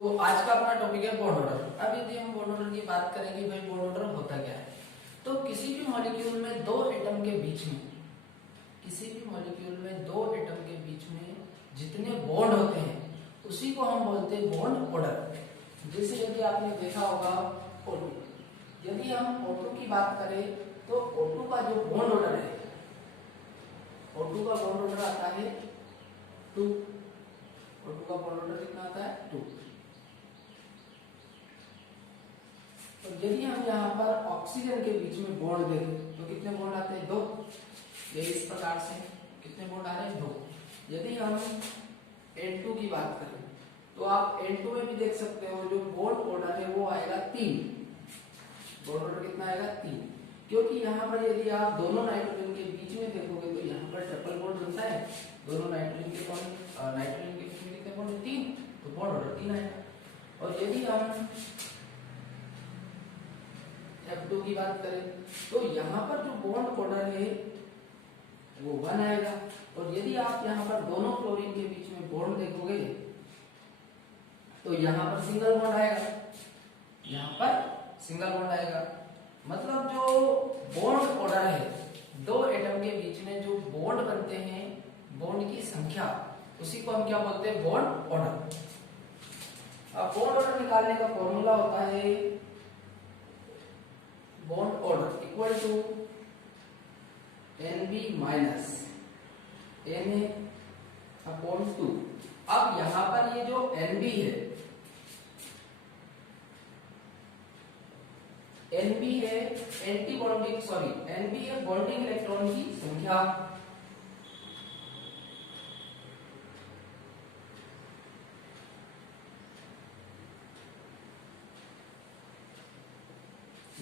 तो आज का अपना टॉपिक है बॉन्ड ऑर्डर। अब यदि हम बॉन्ड ऑर्डर की बात करेंगे, भाई बॉन्ड ऑर्डर होता क्या है, तो किसी भी मॉलिक्यूल में दो एटम के बीच में, किसी भी मॉलिक्यूल में दो एटम के बीच में जितने बॉन्ड होते हैं उसी को हम बोलते हैं बॉन्ड ऑर्डर। जैसे यदि आपने देखा होगा O2, यदि हम O2 की बात करें तो O2 का जो बॉन्ड ऑर्डर है, O2 का बॉन्ड ऑर्डर आता है 2। O2 का बॉन्ड ऑर्डर कितना आता है 2। तो यदि हम यहाँ पर ऑक्सीजन के बीच में बॉन्ड देखें तो कितने बॉन्ड आते हैं 2। ये इस प्रकार से कितने बॉन्ड आ रहे हैं 2। यदि हम N2 की बात करें तो आप N2 में भी देख सकते हो जो बॉन्ड ऑर्डर है वो आएगा 3। बॉन्ड ऑर्डर कितना आएगा 3, क्योंकि यहाँ पर यदि आप दोनों नाइट्रोजन के बीच में देखोगे तो यहाँ पर ट्रिपल बॉन्ड बनता है। दोनों नाइट्रोजन के बीच में कितने बॉन्ड 3, तो बॉन्ड ऑर्डर 3 आएगा। और यदि हम F2 की बात करें तो यहाँ पर जो बॉन्ड ऑर्डर है वो 1 आएगा। और यदि आप यहाँ पर दोनों क्लोरीन के बीच में बॉन्ड देखोगे तो यहाँ पर सिंगल बॉन्ड आएगा, यहाँ पर सिंगल बॉन्ड आएगा। मतलब जो बॉन्ड ऑर्डर है, दो एटम के बीच में जो बॉन्ड बनते हैं, बॉन्ड की संख्या, उसी को हम क्या बोलते हैं बॉन्ड ऑर्डर। अब बॉन्ड ऑर्डर निकालने का फॉर्मूला होता है bond order equal to NB minus Na upon 2। अब यहां पर ये जो NB है, NB है एंटी बॉन्डिंग, सॉरी NB है बॉन्डिंग इलेक्ट्रॉन की संख्या,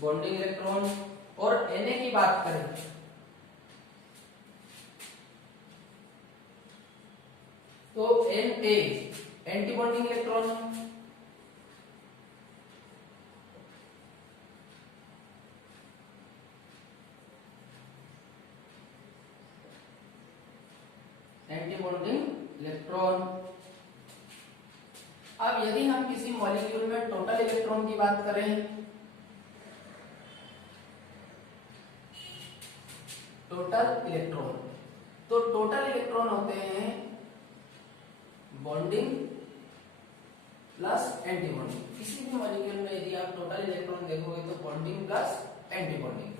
बॉन्डिंग इलेक्ट्रॉन। और Na की बात करें तो Na anti bonding electron, anti bonding electron. अब यदि हम किसी मॉलिक्यूल में टोटल इलेक्ट्रॉन की बात करें, टोटल इलेक्ट्रॉन, तो टोटल इलेक्ट्रॉन होते हैं बॉन्डिंग प्लस एंटी बॉन्डिंग। किसी भी मॉलिक्यूल में यदि आप टोटल इलेक्ट्रॉन देखोगे तो बॉन्डिंग प्लस एंटी बॉन्डिंग।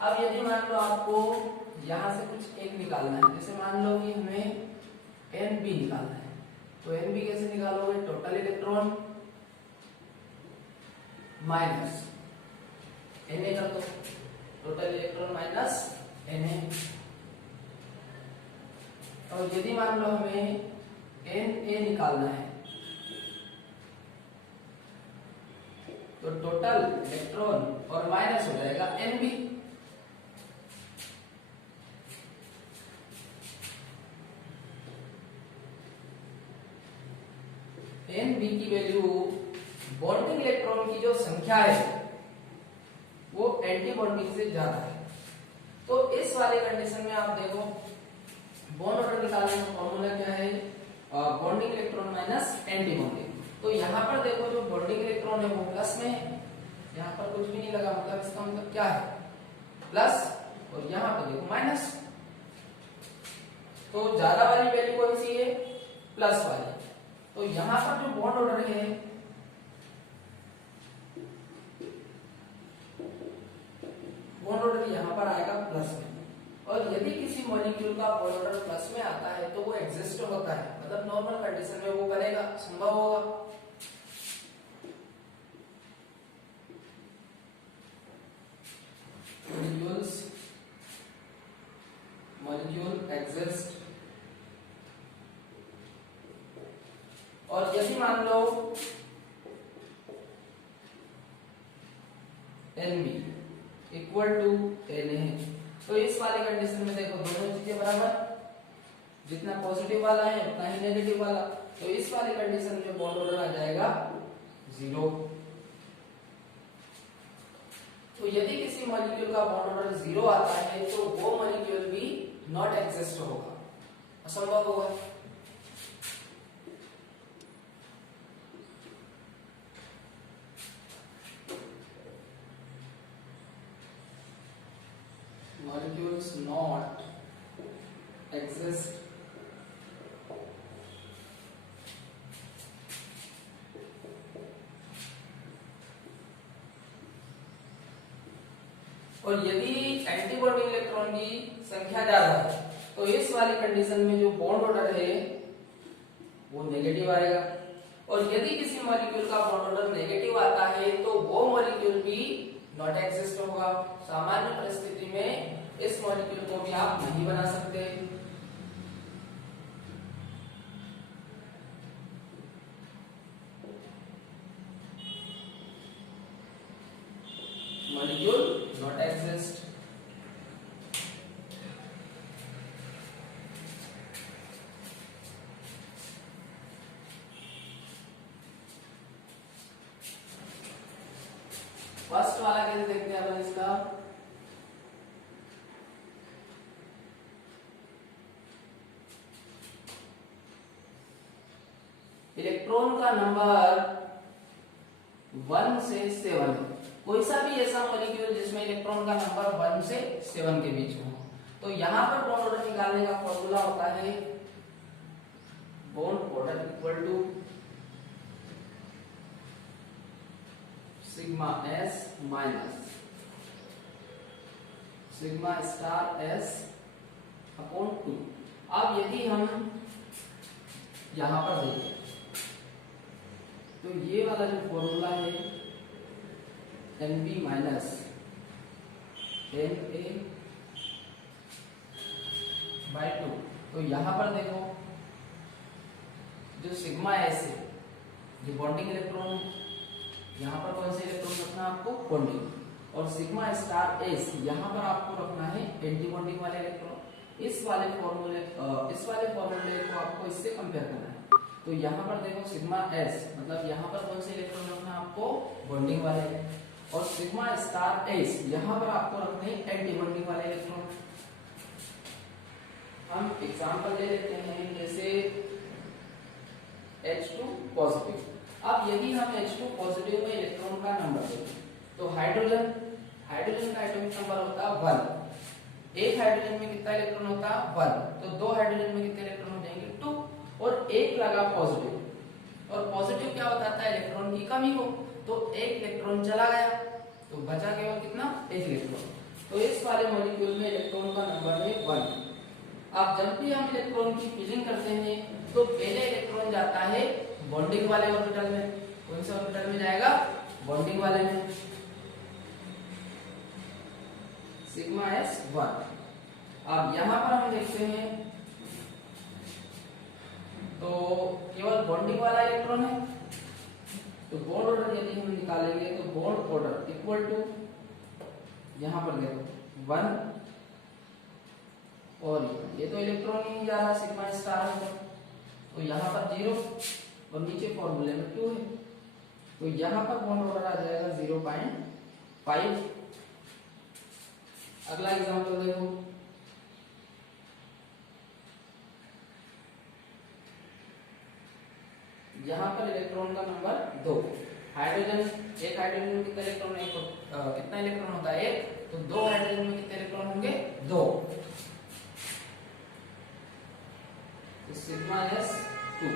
अब यदि मान लो आपको यहां से कुछ एक निकालना है, जैसे मान लो कि हमें NB निकालना है, तो NB कैसे निकालोगे, टोटल इलेक्ट्रॉन माइनस Na कर दो, टोटल इलेक्ट्रॉन माइनस Na। और यदि मान लो हमें Na निकालना है तो टोटल इलेक्ट्रॉन और माइनस हो जाएगा NB। NB की वैल्यू बॉन्डिंग इलेक्ट्रॉन की जो संख्या है वो एंटी बॉन्डिंग से ज्यादा है। तो इस वाले कंडीशन में आप देखो बॉन्ड ऑर्डर निकालने का फॉर्मूला क्या है, bonding electron minus anti bonding. तो यहाँ पर देखो जो बॉन्डिंग इलेक्ट्रॉन है वो प्लस में है, यहाँ पर कुछ भी नहीं लगा, मतलब इसका मतलब क्या है प्लस, और यहाँ पर देखो माइनस। तो ज्यादा वाली वैल्यू कौन सी है, प्लस वाली। तो यहाँ पर जो बॉन्ड ऑर्डर है बॉन्ड ऑर्डर यहाँ पर आएगा प्लस में। और यदि किसी मॉलिक्यूल का बॉन्ड ऑर्डर प्लस में आता है तो वो एग्जिस्ट होता है, मतलब नॉर्मल कंडीशन में वो बनेगा, संभव होगा। Molecule exist. और यदि मान लो NB इक्वल टू Na, तो इस वाले कंडीशन में देखो दोनों चीजें बराबर, जितना पॉजिटिव वाला है उतना ही नेगेटिव वाला। तो इस वाले कंडीशन में बॉन्ड ऑर्डर आ जाएगा 0। तो यदि किसी मॉलिक्यूल का बॉन्ड ऑर्डर 0 आता है तो वो मॉलिक्यूल भी नॉट एग्जिस्ट होगा, असंभव होगा। molecules not exist और यदि एंटीबॉडी इलेक्ट्रॉन की संख्या ज्यादा है तो इस वाली कंडीशन में जो बॉन्ड ऑर्डर है वो नेगेटिव आएगा। और यदि किसी मॉलिक्यूल का बॉन्ड ऑर्डर नेगेटिव आता है तो वो मॉलिक्यूल भी नॉट एग्जिस्ट होगा। सामान्य परिस्थिति में इस मॉलिक्यूल को भी आप नहीं बना सकते। Molecule not exist. फर्स्ट वाला कैसे देखते हैं अपन इसका। इलेक्ट्रॉन का नंबर 1 से 7 है। कोई सा भी ऐसा मॉलिक्यूल जिसमें इलेक्ट्रॉन का नंबर 1 से 7 के बीच में हो तो यहां पर बॉन्ड ऑर्डर निकालने का फॉर्मूला होता है bond order equal to sigma s minus sigma star s upon 2। अब यदि हम यहां पर देखें तो ये वाला जो फॉर्मूला है Nb माइनस Na बाय 2, तो यहां पर देखो जो सिग्मा s है जो बॉन्डिंग इलेक्ट्रॉन है, यहां पर कौन से इलेक्ट्रॉन रखना है आपको बॉन्डिंग, और सिग्मा स्टार s यहां पर आपको रखना है एंटी बॉन्डिंग वाले इलेक्ट्रॉन। इस वाले फॉर्मूले को आपको इससे कंपेयर करना है। तो यहाँ पर देखो सिग्मा s मतलब यहाँ पर कौन से इलेक्ट्रॉन रखना है आपको बॉन्डिंग वाले, और सिग्मा स्टार s यहाँ पर आपको रखने हैं एंटी बॉन्डिंग वाले इलेक्ट्रॉन। हम एग्जांपल ले लेते हैं जैसे H2 पॉजिटिव। अब यदि हम H2 पॉजिटिव में इलेक्ट्रॉन का नंबर देखें तो हाइड्रोजन का एटॉमिक नंबर होता है 1। एक हाइड्रोजन में कितना इलेक्ट्रॉन होता है 1, तो दो हाइड्रोजन में कितने इलेक्ट्रॉन हो जाएंगे 2, और एक लगा पॉजिटिव, और पॉजिटिव क्या बताता है इलेक्ट्रॉन की कमी को, तो एक इलेक्ट्रॉन चला गया तो बचा केवल कितना एक इलेक्ट्रॉन। तो इस वाले मॉलिक्यूल में इलेक्ट्रॉन का नंबर है 1। अब जब भी हम इलेक्ट्रॉन की फिलिंग करते हैं तो पहले इलेक्ट्रॉन जाता है बॉन्डिंग वाले ऑर्बिटल में। कौन से ऑर्बिटल में जाएगा बॉन्डिंग वाले में, सिग्मा s 1। अब यहां पर हम देखते हैं तो केवल बॉन्डिंग वाला इलेक्ट्रॉन है, तो बॉन्ड ऑर्डर यदि हम निकालेंगे तो बॉन्ड ऑर्डर इक्वल टू यहां पर देखो 1, और ये तो इलेक्ट्रॉन ही नहीं जा रहा सिग्मा स्टार है, तो यहाँ पर 0 और नीचे फॉर्मूले में 2 है, तो यहाँ पर बॉन्ड ऑर्डर आ जाएगा 0.5। अगला एग्जांपल देखो, यहाँ पर इलेक्ट्रॉन का नंबर 2। हाइड्रोजन, एक हाइड्रोजन में कितना इलेक्ट्रॉन है, कितना इलेक्ट्रॉन होता है 1, तो दो हाइड्रोजन में कितने इलेक्ट्रॉन होंगे 2, तो सिग्मा s 2।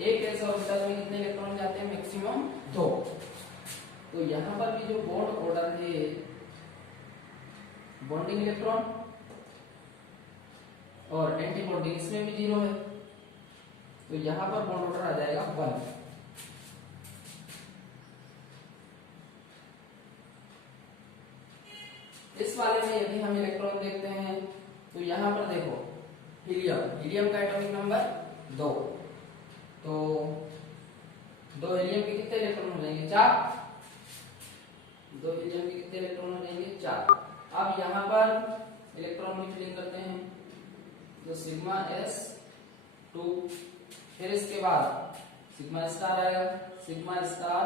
एक ऐसा ऑर्बिटल में कितने इलेक्ट्रॉन जाते हैं मैक्सिमम 2। तो यहाँ पर भी जो बॉन्ड ऑर्डर है बॉन्डिंग इलेक्ट्रॉन और एंटी बॉन्डिंग इसमें भी 0 है, तो यहाँ पर बॉन्ड ऑर्डर आ जाएगा 1। इस वाले में यदि हम इलेक्ट्रॉन देखते हैं तो यहाँ पर देखो हीलियम का एटॉमिक नंबर 2, तो 2 हीलियम के कितने इलेक्ट्रॉन हो जाएंगे 4, 2 हीलियम के कितने इलेक्ट्रॉन हो जाएंगे 4। अब यहाँ पर इलेक्ट्रॉन की फिलिंग करते हैं तो सिग्मा s 2, फिर इसके बाद सिग्मा स्टार आएगा, सिग्मा स्टार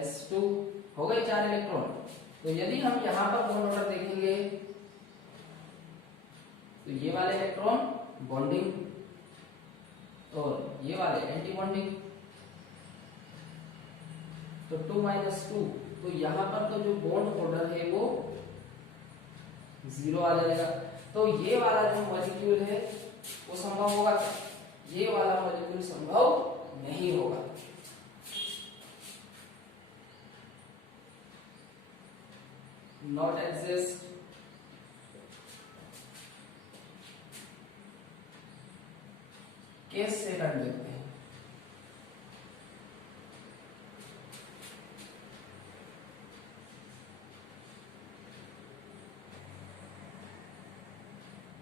s2, हो गए 4 इलेक्ट्रॉन। तो यदि हम यहाँ पर बॉन्ड ऑर्डर देखेंगे तो ये वाले इलेक्ट्रॉन बॉन्डिंग और ये वाले एंटी बॉन्डिंग, तो 2 - 2, तो यहाँ पर तो जो बॉन्ड ऑर्डर है वो 0 आ जाएगा। तो ये वाला जो मॉलिक्यूल है वो संभव होगा, ये वाला मॉलिक्यूल संभव नहीं होगा। Not exist. केस सेकंड देखते हैं।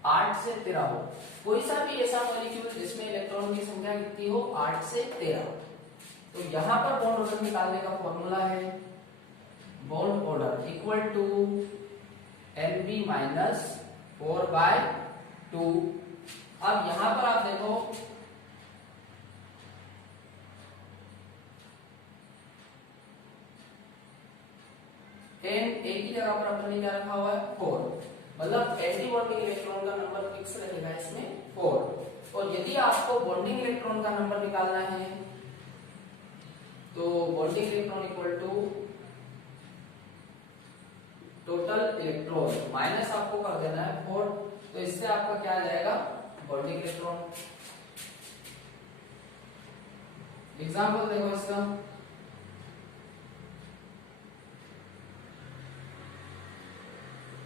8 से 13 हो, कोई सा भी ऐसा मॉलिक्यूल जिसमें इलेक्ट्रॉन की संख्या कितनी हो 8 से 13। तो यहां पर बॉन्ड ऑर्डर निकालने का फॉर्मूला है bond order equal to Nb minus 4/2। अब यहां पर आप देखो n एक ही जगह पर अपन ने क्या रखा हुआ है 4, मतलब एंटी बॉन्डिंग इलेक्ट्रॉन का नंबर फिक्स रहेगा इसमें 4। और यदि आपको बॉन्डिंग इलेक्ट्रॉन का नंबर निकालना है तो bonding electron equal to total electron minus आपको कर देना है 4। तो इससे आपका क्या आ जाएगा बॉन्डिंग इलेक्ट्रॉन। एग्जाम्पल देखो इसका,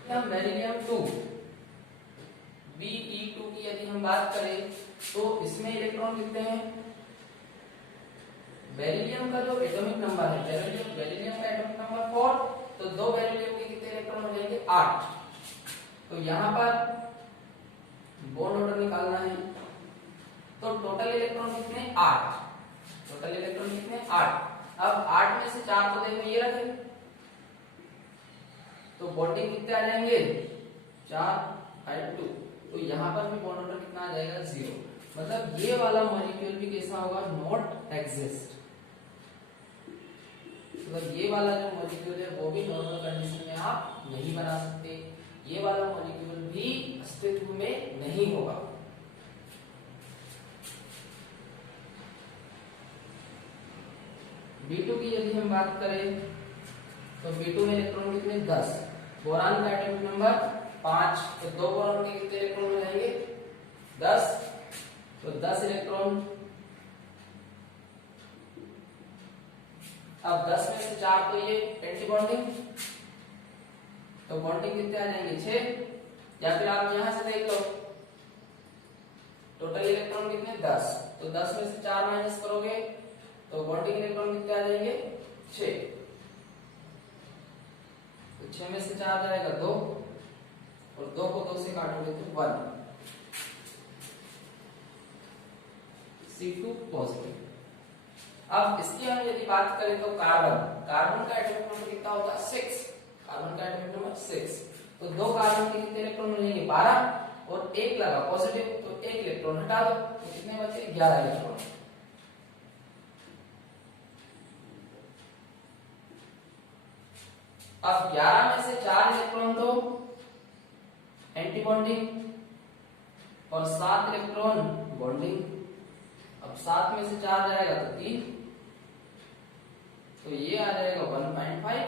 हम बेरिलियम 2 Be2 की यदि हम बात करें तो इसमें इलेक्ट्रॉन कितने हैं, बेरिलियम का जो एटॉमिक नंबर है बेरिलियम का एटॉमिक नंबर 4, तो 2 बेरिलियम के कितने इलेक्ट्रॉन हो जाएंगे 8। तो यहां पर बॉन्ड ऑर्डर निकालना है तो टोटल इलेक्ट्रॉन कितने 8, टोटल इलेक्ट्रॉन कितने 8। अब 8 में से 4 तो देखो ये रखे, तो बॉन्डिंग कितने आ जाएंगे 4/2। तो यहां पर भी बॉन्ड ऑर्डर कितना आ जाएगा 0, मतलब ये वाला मॉलिक्यूल भी कैसा होगा नॉट एग्जिस्ट। मतलब ये वाला जो मॉलिक्यूल है वो भी नॉर्मल कंडीशन में आप नहीं बना सकते, ये वाला मॉलिक्यूल भी अस्तित्व में नहीं होगा। B2 की यदि हम बात करें तो B2 में इलेक्ट्रॉन कितने 10, बोरान का एटॉमिक नंबर 5, तो 2 बोरान के कितने इलेक्ट्रॉन हो जाएंगे 10, तो 10 इलेक्ट्रॉन। अब 10 में से 4 तो ये एंटी बॉन्डिंग, तो बॉन्डिंग कितने आ जाएंगे 6। या फिर आप यहां से देख लो टोटल इलेक्ट्रॉन कितने 10, तो 10 में से 4 माइनस करोगे तो बॉन्डिंग इलेक्ट्रॉन कितने आ जाएंगे 6। तो 6 में से 4 जाएगा 2, और 2 को 2 से काटोगे तो 1, C2 पॉजिटिव। अब इसकी हम यदि बात करें तो कार्बन का एटॉमिक नंबर कितना होगा 6, कार्बन का एटॉमिक नंबर 6। तो 2 कार्बन के कितने इलेक्ट्रॉन मिलेंगे 12, और 1 लगा पॉजिटिव तो 1 इलेक्ट्रॉन हटा दो, तो कितने बचे 11 इलेक्ट्रॉन। अब 11 में से 4 इलेक्ट्रॉन तो एंटी बॉन्डिंग और 7 इलेक्ट्रॉन बॉन्डिंग। अब 7 में से 4 जाएगा तो 3, तो ये आ जाएगा 1.5।